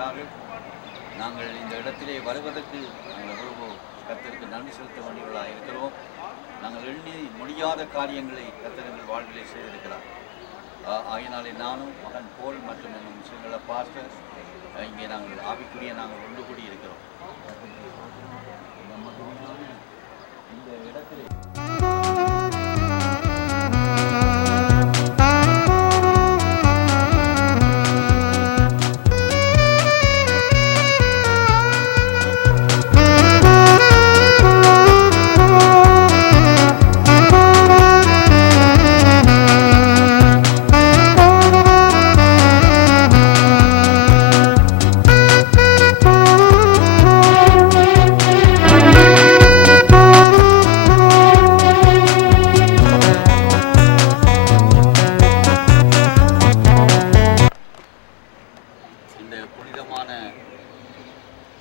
செய்திருக்கிறார்கள். நாங்கள் இந்த இடத்திலே வருவதற்கு நாங்கள் எவ்வளவோ கர்த்தருக்கு நன்றி செலுத்த வேண்டியவர்களாக இருக்கிறோம். நாங்கள் எண்ணி முடியாத காரியங்களை கர்த்தர் எங்கள் வாழ்விலே செய்திருக்கிறார். ஆகினாலே நானும் மகன் போல் மற்றும் என்னும் சிங்கள பாஸ்டர் இங்கே நாங்கள் ஆவிக்குரிய நாங்கள் ஒன்று கூடி இருக்கிறோம். இந்த இடத்திலே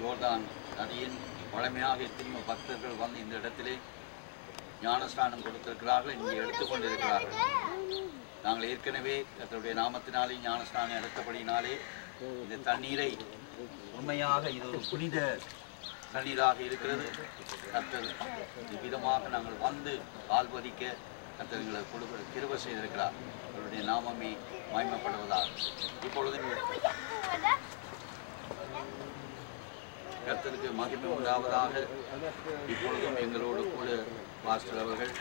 யோர்தான் நதியின் வழமையாக எத்தனையோ பக்தர்கள் வந்து இந்த இடத்திலே ஞானஸ்நானம் கொடுத்திருக்கிறார்கள், இங்கே எடுத்துக்கொண்டிருக்கிறார்கள். நாங்கள் ஏற்கனவே கர்த்தருடைய நாமத்தினாலே ஞானஸ்நானம் எடுத்தபடினாலே இந்த தண்ணீரை உண்மையாக இது ஒரு புனித தண்ணீராக இருக்கிறது. கர்த்தர் விதமாக நாங்கள் வந்து கால்வதிக்க கர்த்தர் எங்களுக்கு கொடுக்க கிருபை செய்திருக்கிறார். அவருடைய நாமமே மகிமைப்படுவதாக. இப்பொழுது கர்த்தருக்கு மகிமை உண்டாவதாக. இப்பொழுதும் எங்களோடு கூட பாஸ்டர் அவர்கள்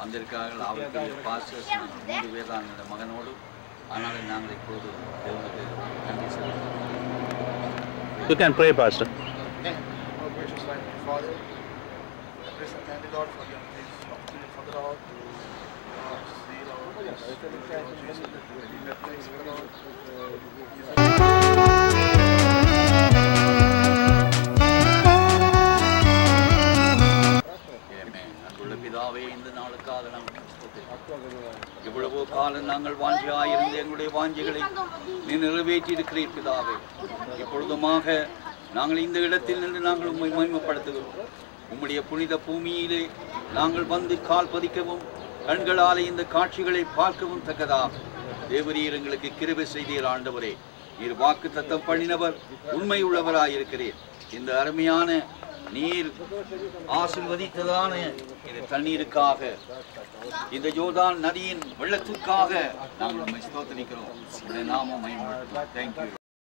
வந்திருக்கிறார்கள். அவருடைய பாஸ்டர்ஸ் 3 பேர் தான் இந்த மகனோடு. ஆனால் நாங்கள் இப்பொழுது தேவனுக்கு நன்றி செலுத்துகிறோம். You can pray, Pastor. Gracious Father, praise and thank you, Lord, for your opportunity for the Lord to see Lord Jesus. We may praise the Lord. பிதாவே, இந்த நாளுக்காக நாங்கள் இவ்வளவோ காலம் நாங்கள் வாஞ்சியாயிருந்த எங்களுடைய வாஞ்சிகளை நீ நிறைவேற்றி இருக்கிறீர் பிதாவே. இப்பொழுதுமாக நாங்கள் இந்த இடத்தில் நின்று நாங்கள் உம்மை மகிமைப்படுத்துகிறோம். உம்முடைய புனித பூமியிலே நாங்கள் வந்து கால் பதிக்கவும் கண்களாலே இந்த காட்சிகளை பார்க்கவும் தக்கதாக தேவரீர் எங்களுக்கு கிருபை செய்தீர். ஆண்டவரே, நீர் வாக்கு தத்தம் பண்ணினவர், உண்மை உள்ளவராயிருக்கிறீர். இந்த அருமையான நீர் ஆசீர்வதித்ததான இந்த தண்ணீருக்காக, இந்த யோர்தான் நதியின் வெள்ளத்திற்காக நாங்கள் உம்மை ஸ்தோத்திரிக்கிறோம். உம்முடைய நாமம் மகிமைப்படட்டும். Thank you.